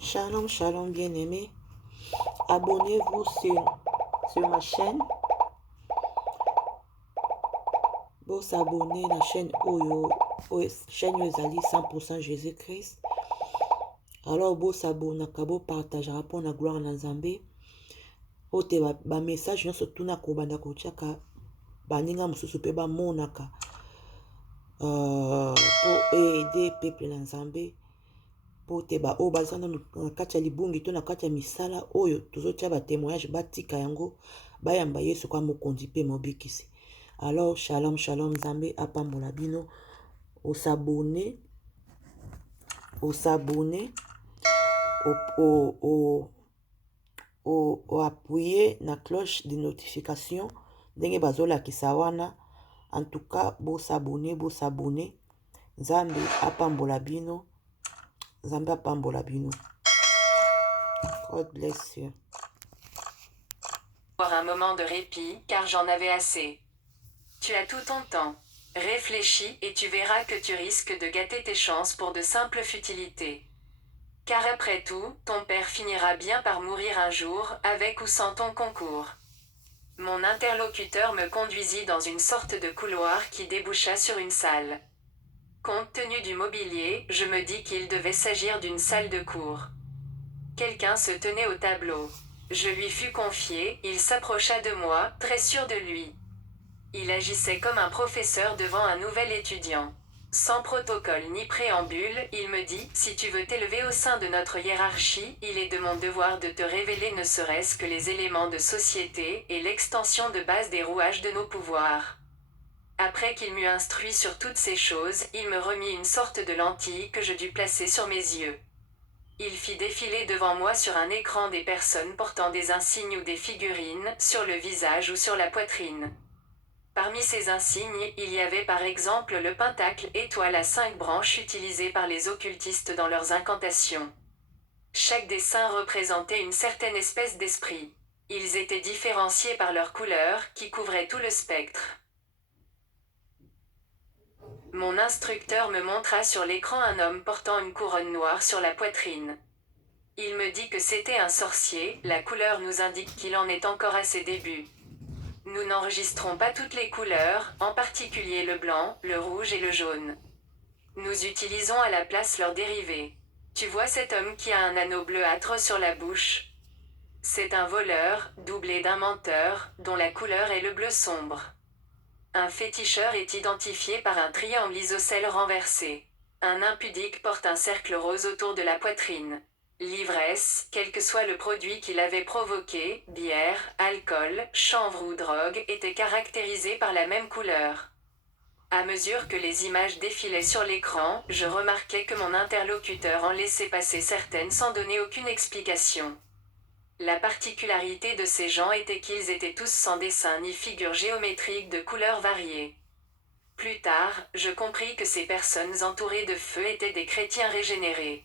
Shalom, shalom bien-aimés. Abonnez-vous sur ma chaîne. Vous s'abonner à la chaîne chaîne Ezali 100% Jésus-Christ. Alors vous s'abonnez, vous partagez pour la gloire dans Zambé. Ote ba message non surtout na ko banda ko chaka baninga mususu pe ba monaka pour aider peuple dans Zambé. Po te ba o bazana na kati ya libungi to na kati ya misala oyo tozotia ba témoignage batika yango bayamba Yesu kwa mokonzi pe mobikisi. Alors shalom shalom Nzambe apambola bino au s'abonner au appuyer na cloche de notification ndenge bazola kisawana. En tout cas bo s'abonner Nzambe apambola bino. Nzambe apambola bino. God bless you. Pour un moment de répit, car j'en avais assez. Tu as tout ton temps. Réfléchis et tu verras que tu risques de gâter tes chances pour de simples futilités. Car après tout, ton père finira bien par mourir un jour, avec ou sans ton concours. Mon interlocuteur me conduisit dans une sorte de couloir qui déboucha sur une salle. Compte tenu du mobilier, je me dis qu'il devait s'agir d'une salle de cours. Quelqu'un se tenait au tableau. Je lui fus confié, il s'approcha de moi, très sûr de lui. Il agissait comme un professeur devant un nouvel étudiant. Sans protocole ni préambule, il me dit, si tu veux t'élever au sein de notre hiérarchie, il est de mon devoir de te révéler ne serait-ce que les éléments de société et l'extension de base des rouages de nos pouvoirs. Après qu'il m'eut instruit sur toutes ces choses, il me remit une sorte de lentille que je dus placer sur mes yeux. Il fit défiler devant moi sur un écran des personnes portant des insignes ou des figurines, sur le visage ou sur la poitrine. Parmi ces insignes, il y avait par exemple le pentacle étoile à 5 branches utilisé par les occultistes dans leurs incantations. Chaque dessin représentait une certaine espèce d'esprit. Ils étaient différenciés par leur couleur, qui couvrait tout le spectre. Mon instructeur me montra sur l'écran un homme portant une couronne noire sur la poitrine. Il me dit que c'était un sorcier, la couleur nous indique qu'il en est encore à ses débuts. Nous n'enregistrons pas toutes les couleurs, en particulier le blanc, le rouge et le jaune. Nous utilisons à la place leurs dérivés. Tu vois cet homme qui a un anneau bleuâtre sur la bouche? C'est un voleur, doublé d'un menteur, dont la couleur est le bleu sombre. Un féticheur est identifié par un triangle isocèle renversé. Un impudique porte un cercle rose autour de la poitrine. L'ivresse, quel que soit le produit qui l'avait provoqué, bière, alcool, chanvre ou drogue, était caractérisée par la même couleur. À mesure que les images défilaient sur l'écran, je remarquais que mon interlocuteur en laissait passer certaines sans donner aucune explication. La particularité de ces gens était qu'ils étaient tous sans dessin ni figure géométrique de couleurs variées. Plus tard, je compris que ces personnes entourées de feu étaient des chrétiens régénérés.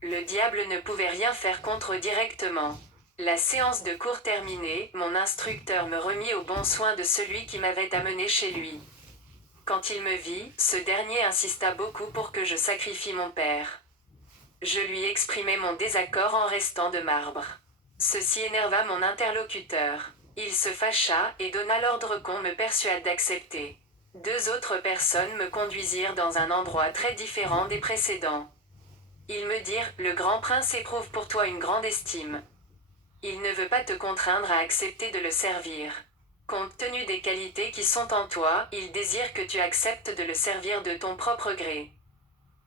Le diable ne pouvait rien faire contre directement. La séance de cours terminée, mon instructeur me remit au bon soin de celui qui m'avait amené chez lui. Quand il me vit, ce dernier insista beaucoup pour que je sacrifie mon père. Je lui exprimai mon désaccord en restant de marbre. Ceci énerva mon interlocuteur. Il se fâcha et donna l'ordre qu'on me persuade d'accepter. 2 autres personnes me conduisirent dans un endroit très différent des précédents. Ils me dirent, le grand prince éprouve pour toi une grande estime. Il ne veut pas te contraindre à accepter de le servir. Compte tenu des qualités qui sont en toi, il désire que tu acceptes de le servir de ton propre gré.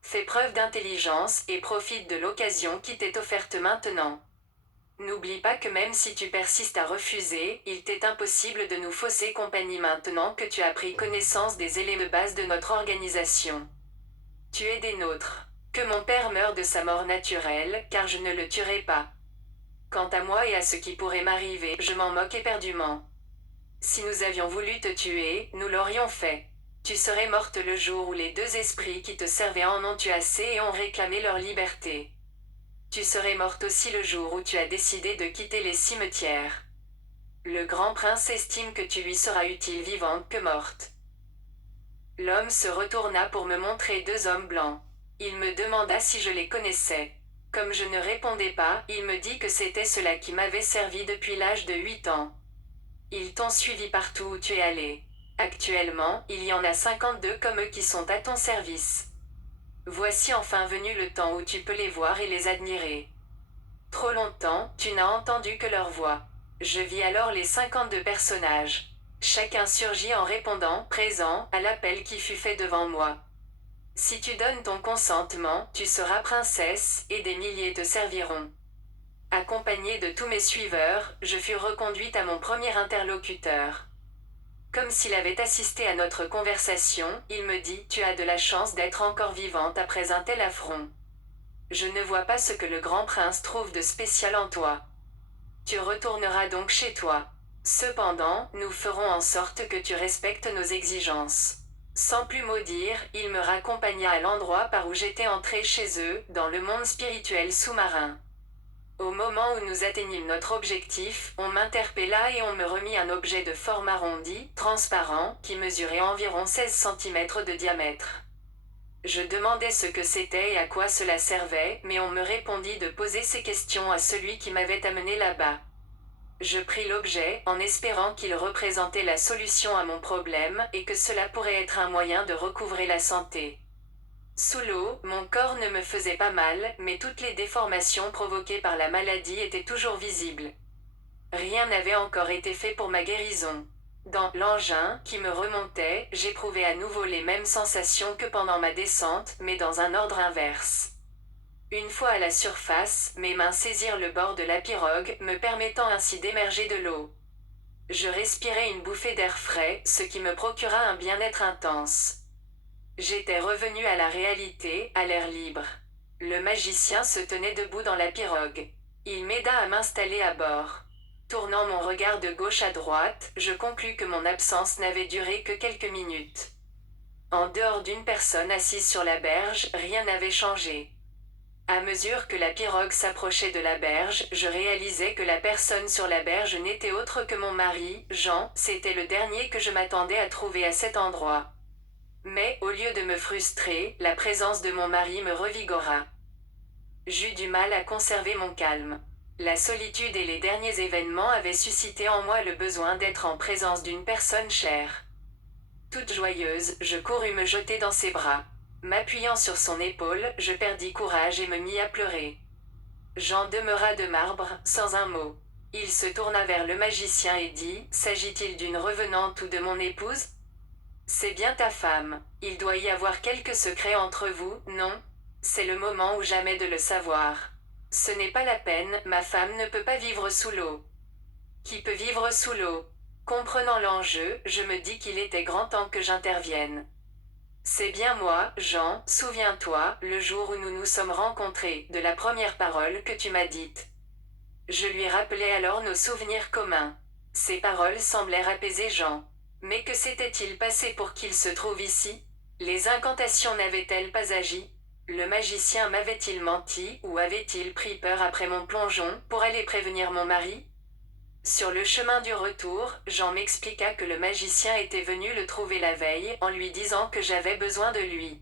Fais preuve d'intelligence et profite de l'occasion qui t'est offerte maintenant. N'oublie pas que même si tu persistes à refuser, il t'est impossible de nous fausser compagnie maintenant que tu as pris connaissance des éléments de base de notre organisation. Tu es des nôtres. Que mon père meure de sa mort naturelle, car je ne le tuerai pas. Quant à moi et à ce qui pourrait m'arriver, je m'en moque éperdument. Si nous avions voulu te tuer, nous l'aurions fait. Tu serais morte le jour où les 2 esprits qui te servaient en ont eu assez et ont réclamé leur liberté. Tu serais morte aussi le jour où tu as décidé de quitter les cimetières. Le grand prince estime que tu lui seras utile vivante que morte. L'homme se retourna pour me montrer 2 hommes blancs. Il me demanda si je les connaissais. Comme je ne répondais pas, il me dit que c'était cela qui m'avait servi depuis l'âge de 8 ans. Ils t'ont suivi partout où tu es allé. Actuellement, il y en a 52 comme eux qui sont à ton service. Voici enfin venu le temps où tu peux les voir et les admirer. Trop longtemps, tu n'as entendu que leur voix. Je vis alors les 52 personnages. Chacun surgit en répondant, présent, à l'appel qui fut fait devant moi. Si tu donnes ton consentement, tu seras princesse, et des milliers te serviront. Accompagnée de tous mes suiveurs, je fus reconduite à mon premier interlocuteur. Comme s'il avait assisté à notre conversation, il me dit: Tu as de la chance d'être encore vivante après un tel affront. Je ne vois pas ce que le grand prince trouve de spécial en toi. Tu retourneras donc chez toi. Cependant, nous ferons en sorte que tu respectes nos exigences. Sans plus mot dire, il me raccompagna à l'endroit par où j'étais entré chez eux, dans le monde spirituel sous-marin. Au moment où nous atteignîmes notre objectif, on m'interpella et on me remit un objet de forme arrondie, transparent, qui mesurait environ 16 cm de diamètre. Je demandai ce que c'était et à quoi cela servait, mais on me répondit de poser ces questions à celui qui m'avait amené là-bas. Je pris l'objet, en espérant qu'il représentait la solution à mon problème, et que cela pourrait être un moyen de recouvrer la santé. Sous l'eau, mon corps ne me faisait pas mal, mais toutes les déformations provoquées par la maladie étaient toujours visibles. Rien n'avait encore été fait pour ma guérison. Dans l'engin, qui me remontait, j'éprouvais à nouveau les mêmes sensations que pendant ma descente, mais dans un ordre inverse. Une fois à la surface, mes mains saisirent le bord de la pirogue, me permettant ainsi d'émerger de l'eau. Je respirai une bouffée d'air frais, ce qui me procura un bien-être intense. J'étais revenu à la réalité, à l'air libre. Le magicien se tenait debout dans la pirogue. Il m'aida à m'installer à bord. Tournant mon regard de gauche à droite, je conclus que mon absence n'avait duré que quelques minutes. En dehors d'une personne assise sur la berge, rien n'avait changé. À mesure que la pirogue s'approchait de la berge, je réalisais que la personne sur la berge n'était autre que mon mari, Jean. C'était le dernier que je m'attendais à trouver à cet endroit. Mais, au lieu de me frustrer, la présence de mon mari me revigora. J'eus du mal à conserver mon calme. La solitude et les derniers événements avaient suscité en moi le besoin d'être en présence d'une personne chère. Toute joyeuse, je courus me jeter dans ses bras. M'appuyant sur son épaule, je perdis courage et me mis à pleurer. Jean demeura de marbre, sans un mot. Il se tourna vers le magicien et dit: S'agit-il d'une revenante ou de mon épouse ? C'est bien ta femme. Il doit y avoir quelque secret entre vous, non ? C'est le moment ou jamais de le savoir. Ce n'est pas la peine, ma femme ne peut pas vivre sous l'eau. Qui peut vivre sous l'eau ? Comprenant l'enjeu, je me dis qu'il était grand temps que j'intervienne. C'est bien moi, Jean, souviens-toi, le jour où nous nous sommes rencontrés, de la première parole que tu m'as dite. Je lui rappelai alors nos souvenirs communs. Ces paroles semblèrent apaiser Jean. Mais que s'était-il passé pour qu'il se trouve ici ? Les incantations n'avaient-elles pas agi ? Le magicien m'avait-il menti, ou avait-il pris peur après mon plongeon, pour aller prévenir mon mari ? Sur le chemin du retour, Jean m'expliqua que le magicien était venu le trouver la veille, en lui disant que j'avais besoin de lui.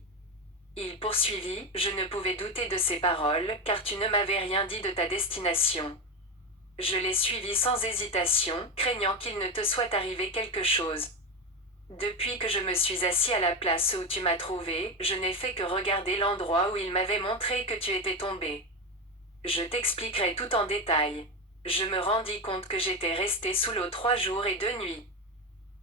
Il poursuivit: Je ne pouvais douter de ces paroles, car tu ne m'avais rien dit de ta destination. Je l'ai suivi sans hésitation, craignant qu'il ne te soit arrivé quelque chose. Depuis que je me suis assis à la place où tu m'as trouvé, je n'ai fait que regarder l'endroit où il m'avait montré que tu étais tombé. Je t'expliquerai tout en détail. Je me rendis compte que j'étais resté sous l'eau 3 jours et 2 nuits.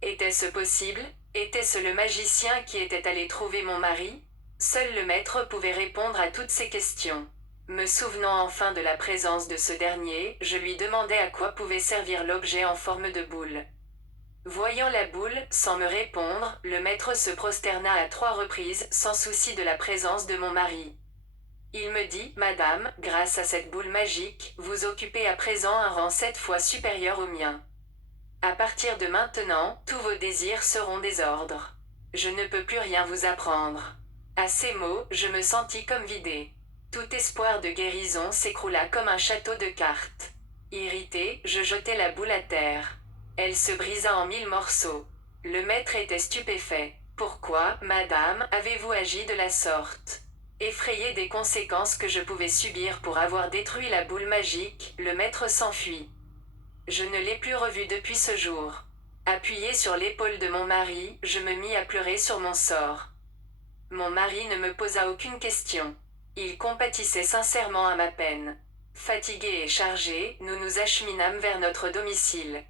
Était-ce possible ? Était-ce le magicien qui était allé trouver mon mari ? Seul le maître pouvait répondre à toutes ces questions. Me souvenant enfin de la présence de ce dernier, je lui demandai à quoi pouvait servir l'objet en forme de boule. Voyant la boule, sans me répondre, le maître se prosterna à 3 reprises, sans souci de la présence de mon mari. Il me dit: Madame, grâce à cette boule magique, vous occupez à présent un rang 7 fois supérieur au mien. À partir de maintenant, tous vos désirs seront des ordres. Je ne peux plus rien vous apprendre. À ces mots, je me sentis comme vidé. Tout espoir de guérison s'écroula comme un château de cartes. Irrité, je jetai la boule à terre. Elle se brisa en 1000 morceaux. Le maître était stupéfait. Pourquoi, madame, avez-vous agi de la sorte ? Effrayé des conséquences que je pouvais subir pour avoir détruit la boule magique, le maître s'enfuit. Je ne l'ai plus revu depuis ce jour. Appuyé sur l'épaule de mon mari, je me mis à pleurer sur mon sort. Mon mari ne me posa aucune question. Il compatissait sincèrement à ma peine. Fatigués et chargés, nous nous acheminâmes vers notre domicile.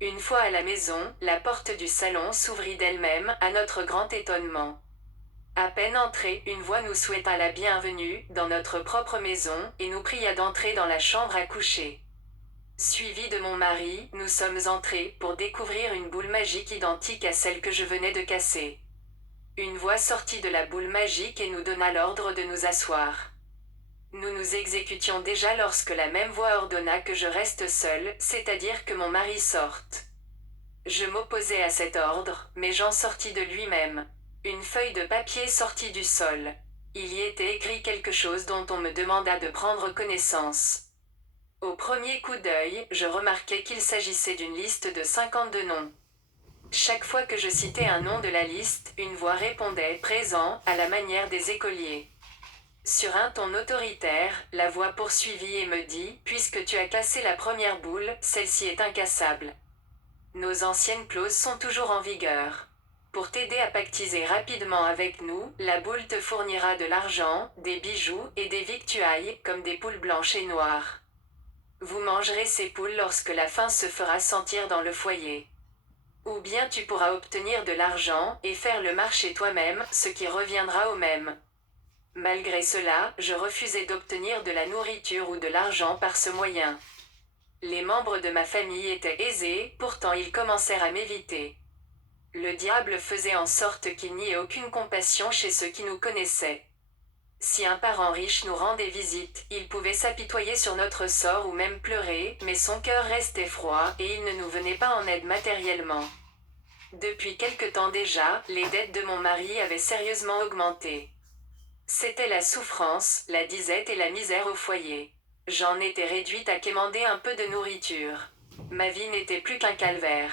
Une fois à la maison, la porte du salon s'ouvrit d'elle-même, à notre grand étonnement. À peine entrés, une voix nous souhaita la bienvenue, dans notre propre maison, et nous pria d'entrer dans la chambre à coucher. Suivi de mon mari, nous sommes entrés, pour découvrir une boule magique identique à celle que je venais de casser. Une voix sortit de la boule magique et nous donna l'ordre de nous asseoir. Nous nous exécutions déjà lorsque la même voix ordonna que je reste seul, c'est-à-dire que mon mari sorte. Je m'opposai à cet ordre, mais Jean sortit de lui-même. Une feuille de papier sortit du sol. Il y était écrit quelque chose dont on me demanda de prendre connaissance. Au premier coup d'œil, je remarquai qu'il s'agissait d'une liste de 52 noms. Chaque fois que je citais un nom de la liste, une voix répondait « présent » à la manière des écoliers. Sur un ton autoritaire, la voix poursuivit et me dit « Puisque tu as cassé la première boule, celle-ci est incassable. Nos anciennes clauses sont toujours en vigueur. Pour t'aider à pactiser rapidement avec nous, la boule te fournira de l'argent, des bijoux et des victuailles, comme des poules blanches et noires. Vous mangerez ces poules lorsque la faim se fera sentir dans le foyer. Ou bien tu pourras obtenir de l'argent et faire le marché toi-même, ce qui reviendra au même. Malgré cela, je refusais d'obtenir de la nourriture ou de l'argent par ce moyen. Les membres de ma famille étaient aisés, pourtant ils commencèrent à m'éviter. Le diable faisait en sorte qu'il n'y ait aucune compassion chez ceux qui nous connaissaient. Si un parent riche nous rendait visite, il pouvait s'apitoyer sur notre sort ou même pleurer, mais son cœur restait froid et il ne nous venait pas en aide matériellement. Depuis quelque temps déjà, les dettes de mon mari avaient sérieusement augmenté. C'était la souffrance, la disette et la misère au foyer. J'en étais réduite à quémander un peu de nourriture. Ma vie n'était plus qu'un calvaire.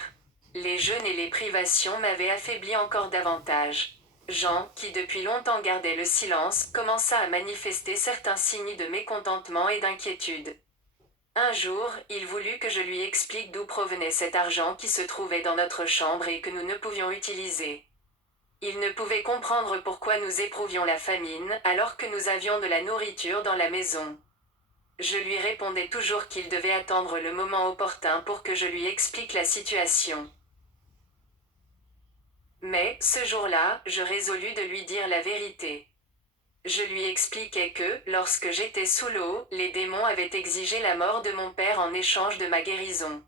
Les jeûnes et les privations m'avaient affaibli encore davantage. Jean, qui depuis longtemps gardait le silence, commença à manifester certains signes de mécontentement et d'inquiétude. Un jour, il voulut que je lui explique d'où provenait cet argent qui se trouvait dans notre chambre et que nous ne pouvions utiliser. Il ne pouvait comprendre pourquoi nous éprouvions la famine alors que nous avions de la nourriture dans la maison. Je lui répondais toujours qu'il devait attendre le moment opportun pour que je lui explique la situation. Mais, ce jour-là, je résolus de lui dire la vérité. Je lui expliquai que, lorsque j'étais sous l'eau, les démons avaient exigé la mort de mon père en échange de ma guérison.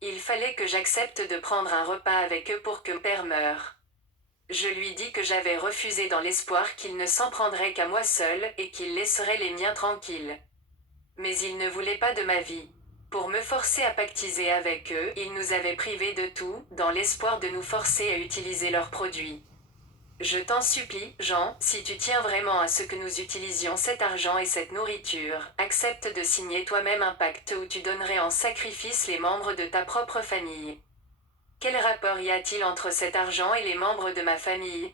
Il fallait que j'accepte de prendre un repas avec eux pour que mon père meure. Je lui dis que j'avais refusé dans l'espoir qu'il ne s'en prendrait qu'à moi seul et qu'il laisserait les miens tranquilles. Mais il ne voulait pas de ma vie. Pour me forcer à pactiser avec eux, ils nous avaient privés de tout, dans l'espoir de nous forcer à utiliser leurs produits. Je t'en supplie, Jean, si tu tiens vraiment à ce que nous utilisions cet argent et cette nourriture, accepte de signer toi-même un pacte où tu donnerais en sacrifice les membres de ta propre famille. Quel rapport y a-t-il entre cet argent et les membres de ma famille?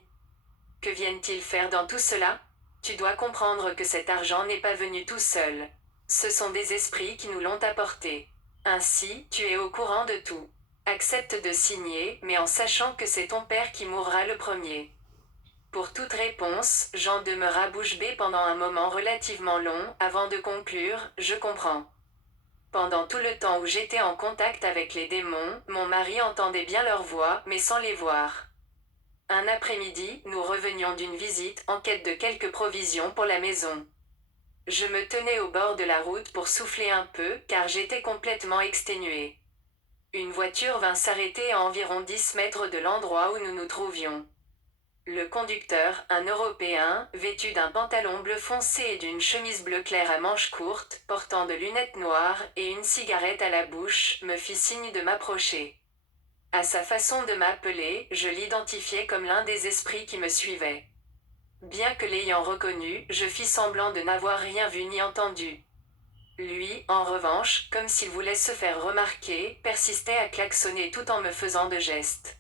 Que viennent-ils faire dans tout cela? Tu dois comprendre que cet argent n'est pas venu tout seul. Ce sont des esprits qui nous l'ont apporté. Ainsi, tu es au courant de tout. Accepte de signer, mais en sachant que c'est ton père qui mourra le premier. Pour toute réponse, Jean demeura bouche bée pendant un moment relativement long, avant de conclure, je comprends. Pendant tout le temps où j'étais en contact avec les démons, mon mari entendait bien leur voix, mais sans les voir. Un après-midi, nous revenions d'une visite, en quête de quelques provisions pour la maison. Je me tenais au bord de la route pour souffler un peu, car j'étais complètement exténuée. Une voiture vint s'arrêter à environ 10 mètres de l'endroit où nous nous trouvions. Le conducteur, un Européen, vêtu d'un pantalon bleu foncé et d'une chemise bleu clair à manches courtes, portant de lunettes noires et une cigarette à la bouche, me fit signe de m'approcher. À sa façon de m'appeler, je l'identifiai comme l'un des esprits qui me suivaient. Bien que l'ayant reconnu, je fis semblant de n'avoir rien vu ni entendu. Lui, en revanche, comme s'il voulait se faire remarquer, persistait à klaxonner tout en me faisant de gestes.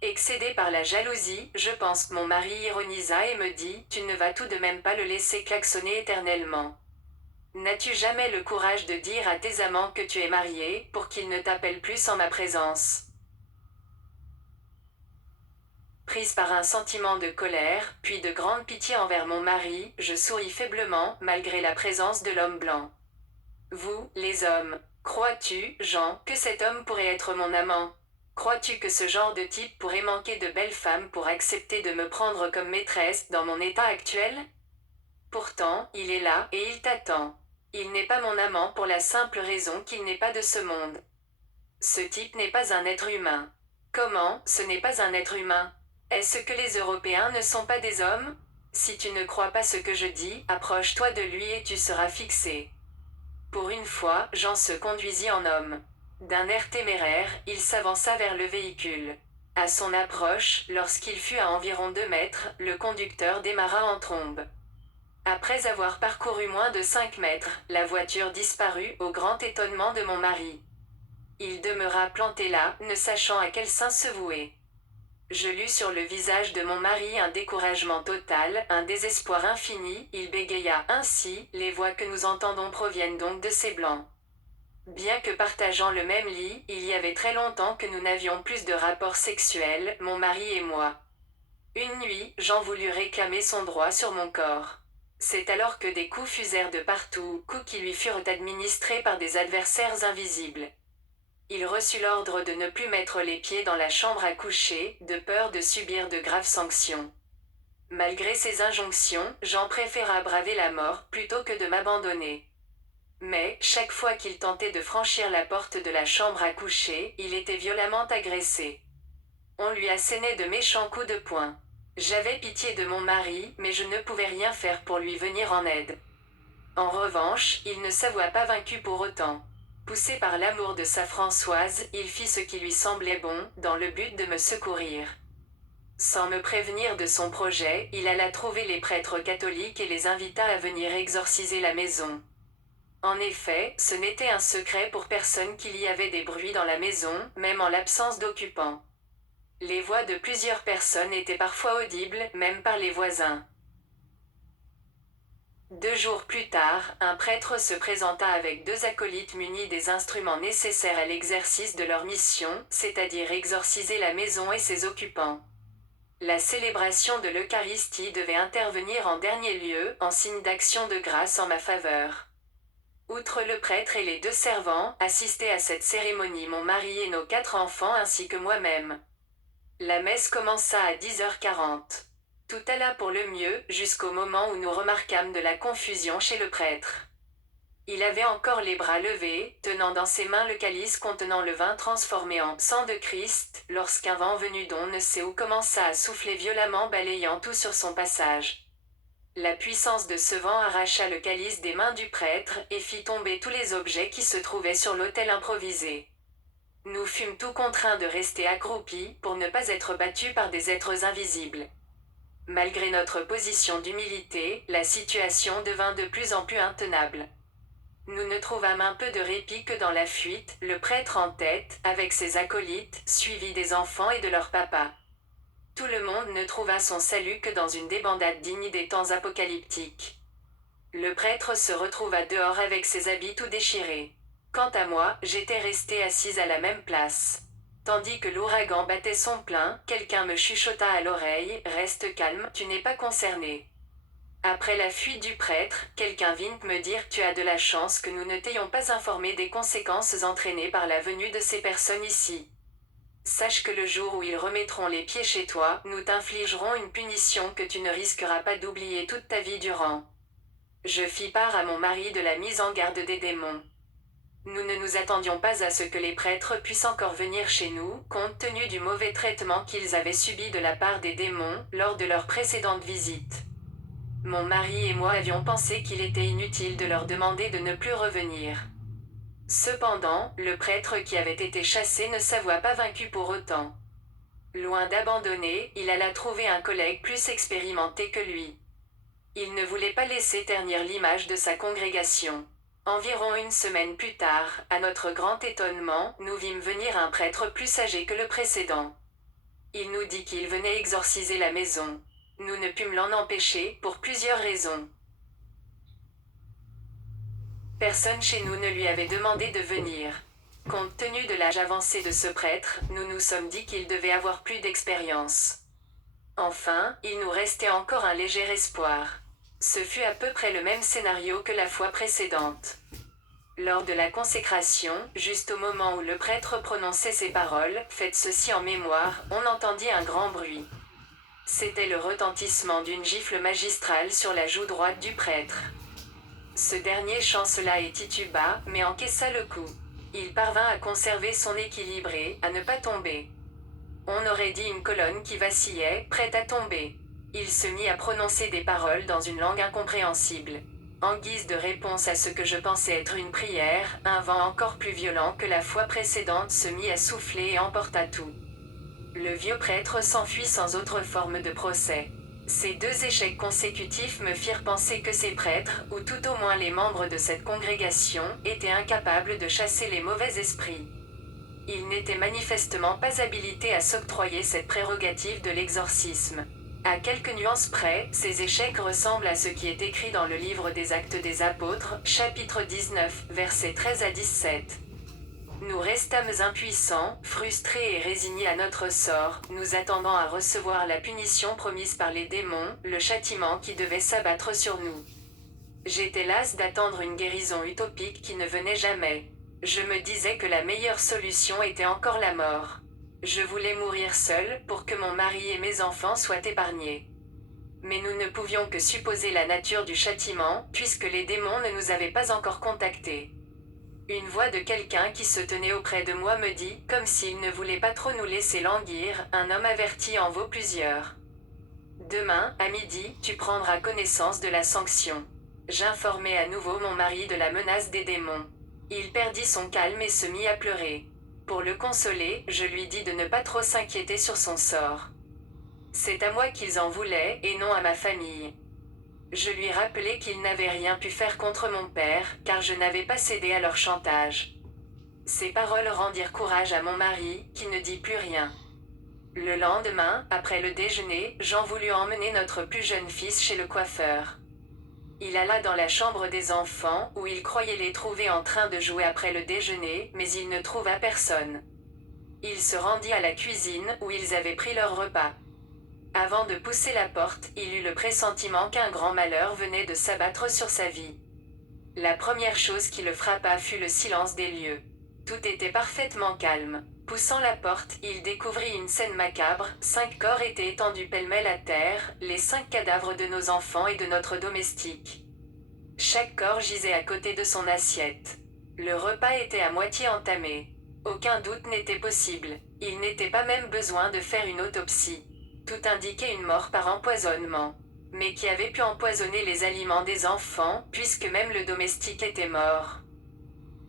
Excédé par la jalousie, je pense que mon mari ironisa et me dit, tu ne vas tout de même pas le laisser klaxonner éternellement. N'as-tu jamais le courage de dire à tes amants que tu es marié, pour qu'ils ne t'appellent plus en ma présence? Prise par un sentiment de colère, puis de grande pitié envers mon mari, je souris faiblement, malgré la présence de l'homme blanc. Vous, les hommes, crois-tu, Jean, que cet homme pourrait être mon amant? Crois-tu que ce genre de type pourrait manquer de belles femmes pour accepter de me prendre comme maîtresse dans mon état actuel? Pourtant, il est là, et il t'attend. Il n'est pas mon amant pour la simple raison qu'il n'est pas de ce monde. Ce type n'est pas un être humain. Comment, ce n'est pas un être humain? Est-ce que les Européens ne sont pas des hommes? Si tu ne crois pas ce que je dis, approche-toi de lui et tu seras fixé. Pour une fois, Jean se conduisit en homme. D'un air téméraire, il s'avança vers le véhicule. À son approche, lorsqu'il fut à environ 2 mètres, le conducteur démarra en trombe. Après avoir parcouru moins de 5 mètres, la voiture disparut, au grand étonnement de mon mari. Il demeura planté là, ne sachant à quel saint se vouer. Je lus sur le visage de mon mari un découragement total, un désespoir infini, il bégaya ainsi, les voix que nous entendons proviennent donc de ces blancs. Bien que partageant le même lit, il y avait très longtemps que nous n'avions plus de rapports sexuels, mon mari et moi. Une nuit, Jean voulut réclamer son droit sur mon corps. C'est alors que des coups fusèrent de partout, coups qui lui furent administrés par des adversaires invisibles. Il reçut l'ordre de ne plus mettre les pieds dans la chambre à coucher, de peur de subir de graves sanctions. Malgré ces injonctions, Jean préféra braver la mort plutôt que de m'abandonner. Mais, chaque fois qu'il tentait de franchir la porte de la chambre à coucher, il était violemment agressé. On lui assénait de méchants coups de poing. J'avais pitié de mon mari, mais je ne pouvais rien faire pour lui venir en aide. En revanche, il ne s'avoua pas vaincu pour autant. Poussé par l'amour de sa Françoise, il fit ce qui lui semblait bon, dans le but de me secourir. Sans me prévenir de son projet, il alla trouver les prêtres catholiques et les invita à venir exorciser la maison. En effet, ce n'était un secret pour personne qu'il y avait des bruits dans la maison, même en l'absence d'occupants. Les voix de plusieurs personnes étaient parfois audibles, même par les voisins. 2 jours plus tard, un prêtre se présenta avec 2 acolytes munis des instruments nécessaires à l'exercice de leur mission, c'est-à-dire exorciser la maison et ses occupants. La célébration de l'Eucharistie devait intervenir en dernier lieu, en signe d'action de grâce en ma faveur. Outre le prêtre et les 2 servants, assistaient à cette cérémonie mon mari et nos 4 enfants ainsi que moi-même. La messe commença à 10h40. Tout alla pour le mieux, jusqu'au moment où nous remarquâmes de la confusion chez le prêtre. Il avait encore les bras levés, tenant dans ses mains le calice contenant le vin transformé en sang de Christ, lorsqu'un vent venu d'on ne sait où commença à souffler violemment, balayant tout sur son passage. La puissance de ce vent arracha le calice des mains du prêtre et fit tomber tous les objets qui se trouvaient sur l'autel improvisé. Nous fûmes tout contraints de rester accroupis pour ne pas être battus par des êtres invisibles. Malgré notre position d'humilité, la situation devint de plus en plus intenable. Nous ne trouvâmes un peu de répit que dans la fuite, le prêtre en tête, avec ses acolytes, suivi des enfants et de leur papa. Tout le monde ne trouva son salut que dans une débandade digne des temps apocalyptiques. Le prêtre se retrouva dehors avec ses habits tout déchirés. Quant à moi, j'étais restée assise à la même place. Tandis que l'ouragan battait son plein, quelqu'un me chuchota à l'oreille, reste calme, tu n'es pas concerné. Après la fuite du prêtre, quelqu'un vint me dire tu as de la chance que nous ne t'ayons pas informé des conséquences entraînées par la venue de ces personnes ici. Sache que le jour où ils remettront les pieds chez toi, nous t'infligerons une punition que tu ne risqueras pas d'oublier toute ta vie durant. Je fis part à mon mari de la mise en garde des démons. Nous ne nous attendions pas à ce que les prêtres puissent encore venir chez nous, compte tenu du mauvais traitement qu'ils avaient subi de la part des démons lors de leur précédente visite. Mon mari et moi avions pensé qu'il était inutile de leur demander de ne plus revenir. Cependant, le prêtre qui avait été chassé ne s'avoua pas vaincu pour autant. Loin d'abandonner, il alla trouver un collègue plus expérimenté que lui. Il ne voulait pas laisser ternir l'image de sa congrégation. Environ 1 semaine plus tard, à notre grand étonnement, nous vîmes venir un prêtre plus âgé que le précédent. Il nous dit qu'il venait exorciser la maison. Nous ne pûmes l'en empêcher, pour plusieurs raisons. Personne chez nous ne lui avait demandé de venir. Compte tenu de l'âge avancé de ce prêtre, nous nous sommes dit qu'il devait avoir plus d'expérience. Enfin, il nous restait encore un léger espoir. Ce fut à peu près le même scénario que la fois précédente. Lors de la consécration, juste au moment où le prêtre prononçait ces paroles, faites ceci en mémoire, on entendit un grand bruit. C'était le retentissement d'une gifle magistrale sur la joue droite du prêtre. Ce dernier chancela et tituba, mais encaissa le coup. Il parvint à conserver son équilibre et à ne pas tomber. On aurait dit une colonne qui vacillait, prête à tomber. Il se mit à prononcer des paroles dans une langue incompréhensible. En guise de réponse à ce que je pensais être une prière, un vent encore plus violent que la fois précédente se mit à souffler et emporta tout. Le vieux prêtre s'enfuit sans autre forme de procès. Ces 2 échecs consécutifs me firent penser que ces prêtres, ou tout au moins les membres de cette congrégation, étaient incapables de chasser les mauvais esprits. Ils n'étaient manifestement pas habilités à s'octroyer cette prérogative de l'exorcisme. À quelques nuances près, ces échecs ressemblent à ce qui est écrit dans le livre des Actes des Apôtres, chapitre 19, versets 13 à 17. Nous restâmes impuissants, frustrés et résignés à notre sort, nous attendant à recevoir la punition promise par les démons, le châtiment qui devait s'abattre sur nous. J'étais lasse d'attendre une guérison utopique qui ne venait jamais. Je me disais que la meilleure solution était encore la mort. Je voulais mourir seule pour que mon mari et mes enfants soient épargnés. Mais nous ne pouvions que supposer la nature du châtiment, puisque les démons ne nous avaient pas encore contactés. Une voix de quelqu'un qui se tenait auprès de moi me dit, comme s'il ne voulait pas trop nous laisser languir, un homme averti en vaut plusieurs. Demain, à midi, tu prendras connaissance de la sanction. J'informai à nouveau mon mari de la menace des démons. Il perdit son calme et se mit à pleurer. Pour le consoler, je lui dis de ne pas trop s'inquiéter sur son sort. C'est à moi qu'ils en voulaient, et non à ma famille. Je lui rappelai qu'ils n'avaient rien pu faire contre mon père, car je n'avais pas cédé à leur chantage. Ces paroles rendirent courage à mon mari, qui ne dit plus rien. Le lendemain, après le déjeuner, Jean voulut emmener notre plus jeune fils chez le coiffeur. Il alla dans la chambre des enfants, où il croyait les trouver en train de jouer après le déjeuner, mais il ne trouva personne. Il se rendit à la cuisine, où ils avaient pris leur repas. Avant de pousser la porte, il eut le pressentiment qu'un grand malheur venait de s'abattre sur sa vie. La première chose qui le frappa fut le silence des lieux. Tout était parfaitement calme. Poussant la porte, il découvrit une scène macabre. 5 corps étaient étendus pêle-mêle à terre, les 5 cadavres de nos enfants et de notre domestique. Chaque corps gisait à côté de son assiette. Le repas était à moitié entamé. Aucun doute n'était possible. Il n'était pas même besoin de faire une autopsie. Tout indiquait une mort par empoisonnement. Mais qui avait pu empoisonner les aliments des enfants, puisque même le domestique était mort?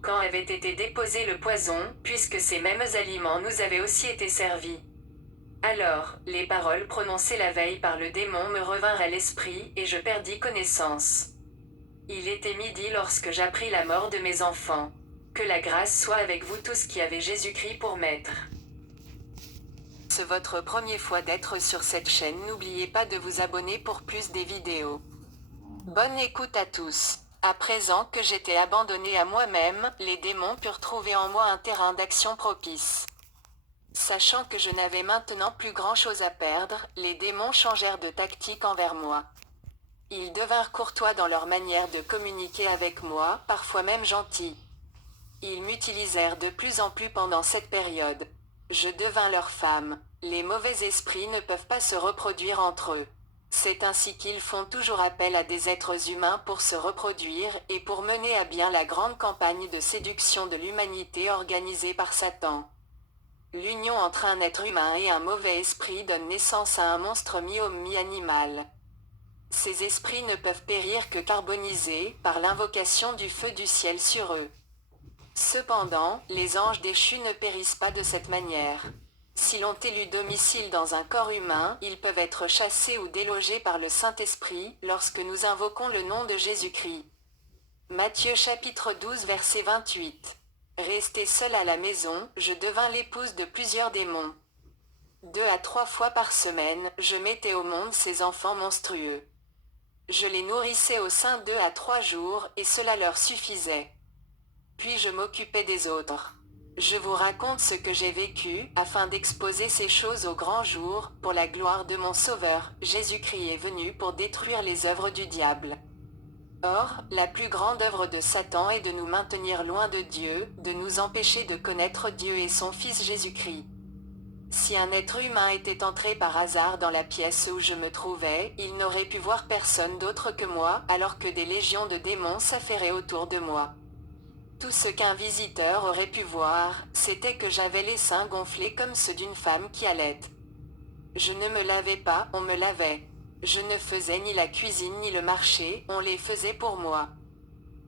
Quand avait été déposé le poison, puisque ces mêmes aliments nous avaient aussi été servis? Alors, les paroles prononcées la veille par le démon me revinrent à l'esprit, et je perdis connaissance. Il était midi lorsque j'appris la mort de mes enfants. Que la grâce soit avec vous tous qui avez Jésus-Christ pour maître. C'est votre première fois d'être sur cette chaîne, n'oubliez pas de vous abonner pour plus des vidéos. Bonne écoute à tous. À présent que j'étais abandonné à moi-même, les démons purent trouver en moi un terrain d'action propice. Sachant que je n'avais maintenant plus grand-chose à perdre, les démons changèrent de tactique envers moi. Ils devinrent courtois dans leur manière de communiquer avec moi, parfois même gentils. Ils m'utilisèrent de plus en plus pendant cette période. Je devins leur femme. Les mauvais esprits ne peuvent pas se reproduire entre eux. C'est ainsi qu'ils font toujours appel à des êtres humains pour se reproduire et pour mener à bien la grande campagne de séduction de l'humanité organisée par Satan. L'union entre un être humain et un mauvais esprit donne naissance à un monstre mi-homme mi-animal. Ces esprits ne peuvent périr que carbonisés par l'invocation du feu du ciel sur eux. Cependant, les anges déchus ne périssent pas de cette manière. Si l'on élu domicile dans un corps humain, ils peuvent être chassés ou délogés par le Saint-Esprit, lorsque nous invoquons le nom de Jésus-Christ. Matthieu chapitre 12 verset 28. Restée seule à la maison, je devins l'épouse de plusieurs démons. 2 à 3 fois par semaine, je mettais au monde ces enfants monstrueux. Je les nourrissais au sein 2 à 3 jours, et cela leur suffisait. Puis je m'occupais des autres. Je vous raconte ce que j'ai vécu, afin d'exposer ces choses au grand jour, pour la gloire de mon Sauveur. Jésus-Christ est venu pour détruire les œuvres du diable. Or, la plus grande œuvre de Satan est de nous maintenir loin de Dieu, de nous empêcher de connaître Dieu et son Fils Jésus-Christ. Si un être humain était entré par hasard dans la pièce où je me trouvais, il n'aurait pu voir personne d'autre que moi, alors que des légions de démons s'affairaient autour de moi. Tout ce qu'un visiteur aurait pu voir, c'était que j'avais les seins gonflés comme ceux d'une femme qui allait. Je ne me lavais pas, on me lavait. Je ne faisais ni la cuisine ni le marché, on les faisait pour moi.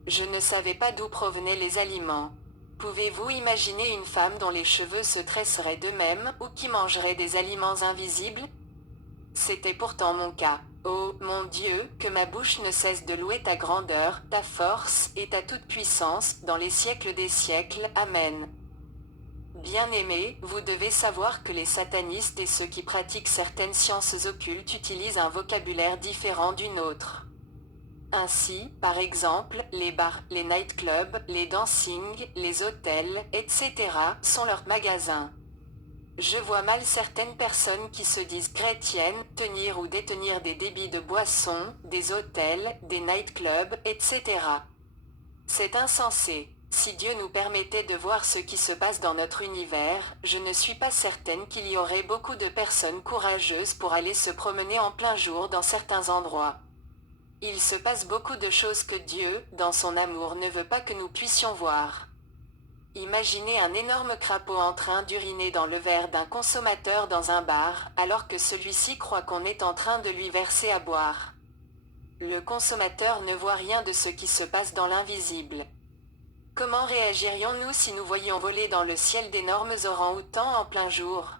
Je ne savais pas d'où provenaient les aliments. Pouvez-vous imaginer une femme dont les cheveux se tresseraient d'eux-mêmes ou qui mangerait des aliments invisibles? C'était pourtant mon cas. Oh, mon Dieu, que ma bouche ne cesse de louer ta grandeur, ta force et ta toute-puissance, dans les siècles des siècles. Amen. Bien-aimés, vous devez savoir que les satanistes et ceux qui pratiquent certaines sciences occultes utilisent un vocabulaire différent du nôtre. Ainsi, par exemple, les bars, les nightclubs, les dancing, les hôtels, etc. sont leurs magasins. Je vois mal certaines personnes qui se disent chrétiennes tenir ou détenir des débits de boissons, des hôtels, des nightclubs, etc. C'est insensé. Si Dieu nous permettait de voir ce qui se passe dans notre univers, je ne suis pas certaine qu'il y aurait beaucoup de personnes courageuses pour aller se promener en plein jour dans certains endroits. Il se passe beaucoup de choses que Dieu, dans son amour, ne veut pas que nous puissions voir. Imaginez un énorme crapaud en train d'uriner dans le verre d'un consommateur dans un bar, alors que celui-ci croit qu'on est en train de lui verser à boire. Le consommateur ne voit rien de ce qui se passe dans l'invisible. Comment réagirions-nous si nous voyions voler dans le ciel d'énormes orang-outans en plein jour?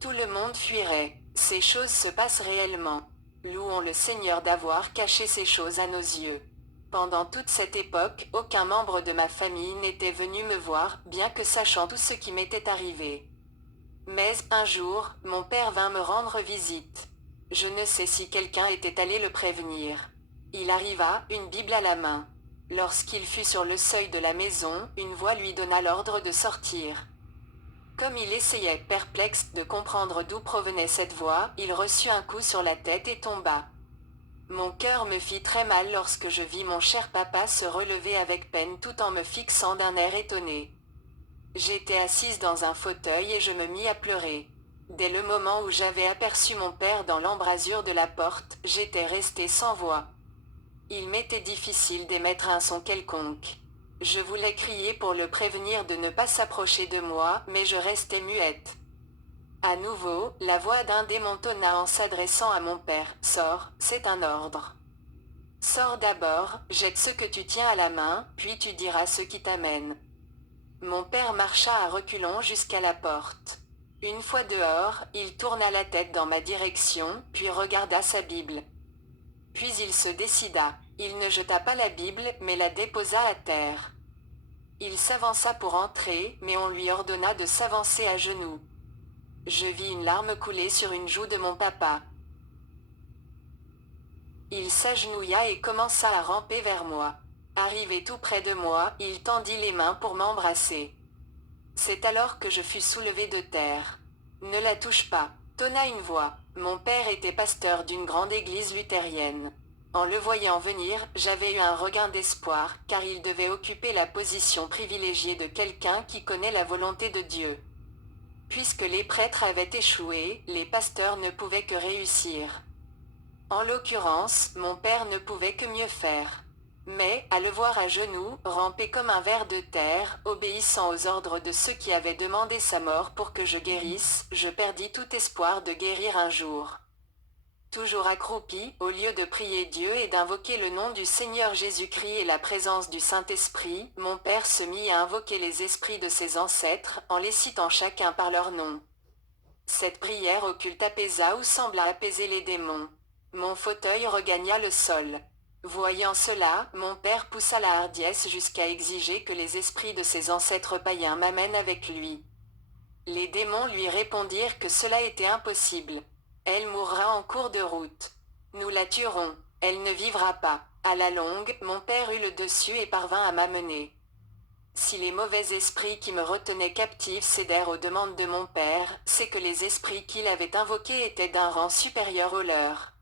Tout le monde fuirait. Ces choses se passent réellement. Louons le Seigneur d'avoir caché ces choses à nos yeux. Pendant toute cette époque, aucun membre de ma famille n'était venu me voir, bien que sachant tout ce qui m'était arrivé. Mais, un jour, mon père vint me rendre visite. Je ne sais si quelqu'un était allé le prévenir. Il arriva, une Bible à la main. Lorsqu'il fut sur le seuil de la maison, une voix lui donna l'ordre de sortir. Comme il essayait, perplexe, de comprendre d'où provenait cette voix, il reçut un coup sur la tête et tomba. Mon cœur me fit très mal lorsque je vis mon cher papa se relever avec peine tout en me fixant d'un air étonné. J'étais assise dans un fauteuil et je me mis à pleurer. Dès le moment où j'avais aperçu mon père dans l'embrasure de la porte, j'étais restée sans voix. Il m'était difficile d'émettre un son quelconque. Je voulais crier pour le prévenir de ne pas s'approcher de moi, mais je restais muette. À nouveau, la voix d'un démon tonna en s'adressant à mon père. « Sors, c'est un ordre. Sors d'abord, jette ce que tu tiens à la main, puis tu diras ce qui t'amène. » Mon père marcha à reculons jusqu'à la porte. Une fois dehors, il tourna la tête dans ma direction, puis regarda sa Bible. Puis il se décida. Il ne jeta pas la Bible, mais la déposa à terre. Il s'avança pour entrer, mais on lui ordonna de s'avancer à genoux. Je vis une larme couler sur une joue de mon papa. Il s'agenouilla et commença à ramper vers moi. Arrivé tout près de moi, il tendit les mains pour m'embrasser. C'est alors que je fus soulevée de terre. « Ne la touche pas !» tonna une voix. Mon père était pasteur d'une grande église luthérienne. En le voyant venir, j'avais eu un regain d'espoir, car il devait occuper la position privilégiée de quelqu'un qui connaît la volonté de Dieu. Puisque les prêtres avaient échoué, les pasteurs ne pouvaient que réussir. En l'occurrence, mon père ne pouvait que mieux faire. Mais, à le voir à genoux, ramper comme un ver de terre, obéissant aux ordres de ceux qui avaient demandé sa mort pour que je guérisse, je perdis tout espoir de guérir un jour. Toujours accroupi, au lieu de prier Dieu et d'invoquer le nom du Seigneur Jésus-Christ et la présence du Saint-Esprit, mon père se mit à invoquer les esprits de ses ancêtres, en les citant chacun par leur nom. Cette prière occulte apaisa ou sembla apaiser les démons. Mon fauteuil regagna le sol. Voyant cela, mon père poussa la hardiesse jusqu'à exiger que les esprits de ses ancêtres païens m'amènent avec lui. Les démons lui répondirent que cela était impossible. Elle mourra en cours de route. Nous la tuerons. Elle ne vivra pas. À la longue, mon père eut le dessus et parvint à m'amener. Si les mauvais esprits qui me retenaient captive cédèrent aux demandes de mon père, c'est que les esprits qu'il avait invoqués étaient d'un rang supérieur au leur.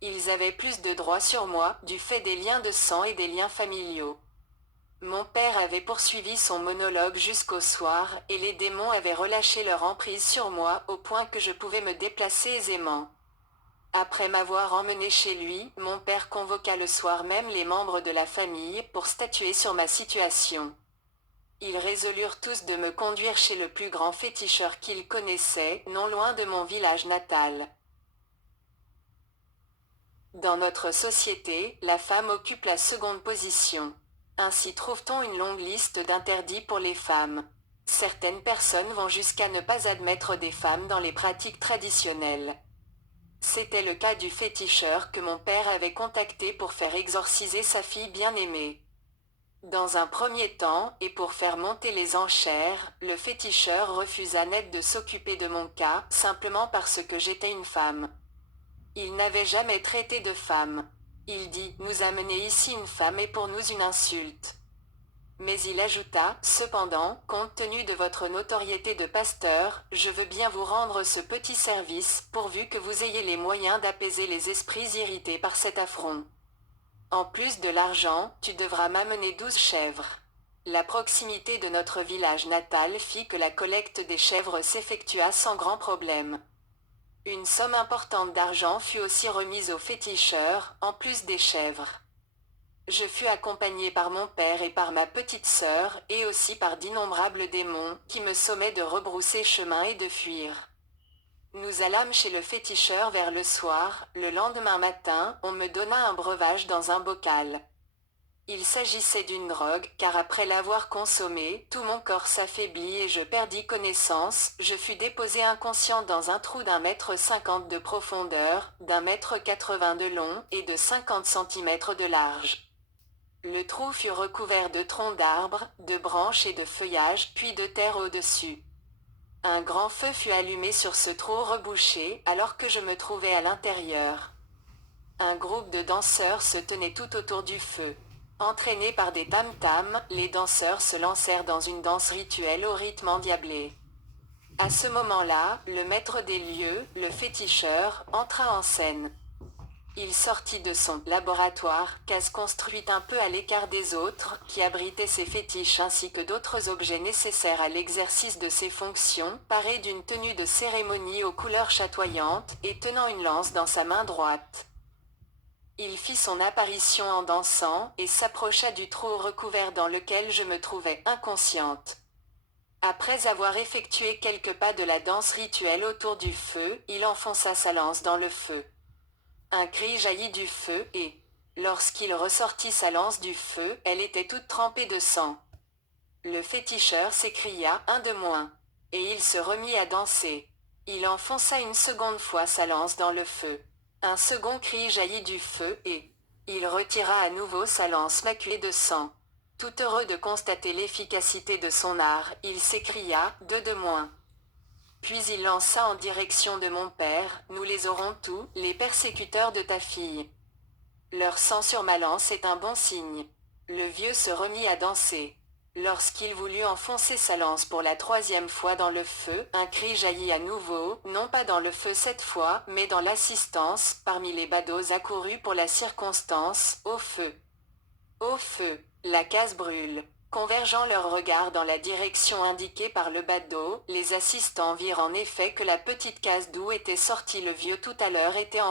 Ils avaient plus de droit sur moi, du fait des liens de sang et des liens familiaux. Mon père avait poursuivi son monologue jusqu'au soir, et les démons avaient relâché leur emprise sur moi, au point que je pouvais me déplacer aisément. Après m'avoir emmené chez lui, mon père convoqua le soir même les membres de la famille pour statuer sur ma situation. Ils résolurent tous de me conduire chez le plus grand féticheur qu'ils connaissaient, non loin de mon village natal. Dans notre société, la femme occupe la seconde position. Ainsi trouve-t-on une longue liste d'interdits pour les femmes. Certaines personnes vont jusqu'à ne pas admettre des femmes dans les pratiques traditionnelles. C'était le cas du féticheur que mon père avait contacté pour faire exorciser sa fille bien-aimée. Dans un premier temps, et pour faire monter les enchères, le féticheur refusa net de s'occuper de mon cas, simplement parce que j'étais une femme. Il n'avait jamais traité de femme. Il dit, nous amener ici une femme est pour nous une insulte. Mais il ajouta, cependant, compte tenu de votre notoriété de pasteur, je veux bien vous rendre ce petit service, pourvu que vous ayez les moyens d'apaiser les esprits irrités par cet affront. En plus de l'argent, tu devras m'amener 12 chèvres. La proximité de notre village natal fit que la collecte des chèvres s'effectua sans grand problème. Une somme importante d'argent fut aussi remise au féticheur, en plus des chèvres. Je fus accompagné par mon père et par ma petite sœur, et aussi par d'innombrables démons, qui me sommaient de rebrousser chemin et de fuir. Nous allâmes chez le féticheur vers le soir. Le lendemain matin, on me donna un breuvage dans un bocal. Il s'agissait d'une drogue, car après l'avoir consommée, tout mon corps s'affaiblit et je perdis connaissance. Je fus déposé inconscient dans un trou d'1,50 m de profondeur, d'1,80 m de long et de 50 cm de large. Le trou fut recouvert de troncs d'arbres, de branches et de feuillages, puis de terre au-dessus. Un grand feu fut allumé sur ce trou rebouché, alors que je me trouvais à l'intérieur. Un groupe de danseurs se tenait tout autour du feu. Entraînés par des tam-tams, les danseurs se lancèrent dans une danse rituelle au rythme endiablé. À ce moment-là, le maître des lieux, le féticheur, entra en scène. Il sortit de son laboratoire, case construite un peu à l'écart des autres, qui abritait ses fétiches ainsi que d'autres objets nécessaires à l'exercice de ses fonctions, paré d'une tenue de cérémonie aux couleurs chatoyantes, et tenant une lance dans sa main droite. Il fit son apparition en dansant, et s'approcha du trou recouvert dans lequel je me trouvais inconsciente. Après avoir effectué quelques pas de la danse rituelle autour du feu, il enfonça sa lance dans le feu. Un cri jaillit du feu, et, lorsqu'il ressortit sa lance du feu, elle était toute trempée de sang. Le féticheur s'écria, un de moins. Et il se remit à danser. Il enfonça une seconde fois sa lance dans le feu. Un second cri jaillit du feu, et il retira à nouveau sa lance maculée de sang. Tout heureux de constater l'efficacité de son art, il s'écria, deux de moins. Puis il lança en direction de mon père, nous les aurons tous, les persécuteurs de ta fille. Leur sang sur ma lance est un bon signe. Le vieux se remit à danser. Lorsqu'il voulut enfoncer sa lance pour la 3e fois dans le feu, un cri jaillit à nouveau, non pas dans le feu cette fois, mais dans l'assistance, parmi les badauds accourus pour la circonstance, au feu. Au feu, la case brûle. Convergeant leurs regards dans la direction indiquée par le badaud, les assistants virent en effet que la petite case d'où était sorti le vieux tout à l'heure était